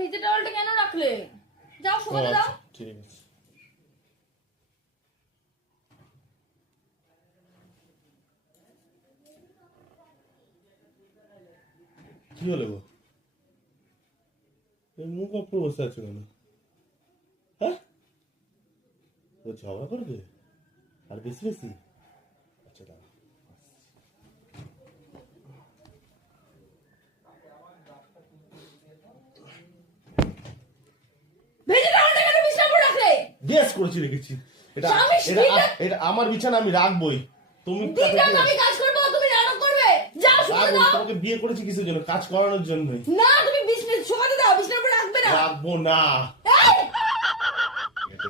ভিজে টাওয়ালটা কেন রাখলে? যাও শুকাতে দাও। ঠিক আছে। কি হলো গো? মুখ অপর বসে আছো কেন? হ্যাঁ, ও ঝগড়া করবে আর বেশি বেশি? আচ্ছা দাঁড়া, ভিজে টাওয়ালটা কেন বিছানার উপর রাখলে? গেস করেছি রেখেছি। এটা এটা আমার বিছানা, আমি রাখবই। তুমি দিনরাত আমি কাজ করব, তুমি নাটক করবে। যাও শুকাতে দাও। তোমাকে বিয়ে করেছি কিসের জন্য? কাজ করানোর জন্যই। না, তুমি বিছানা শুকাতে দাও, বিছানার উপর রাখবে না। রাখবো না। এই! দেখো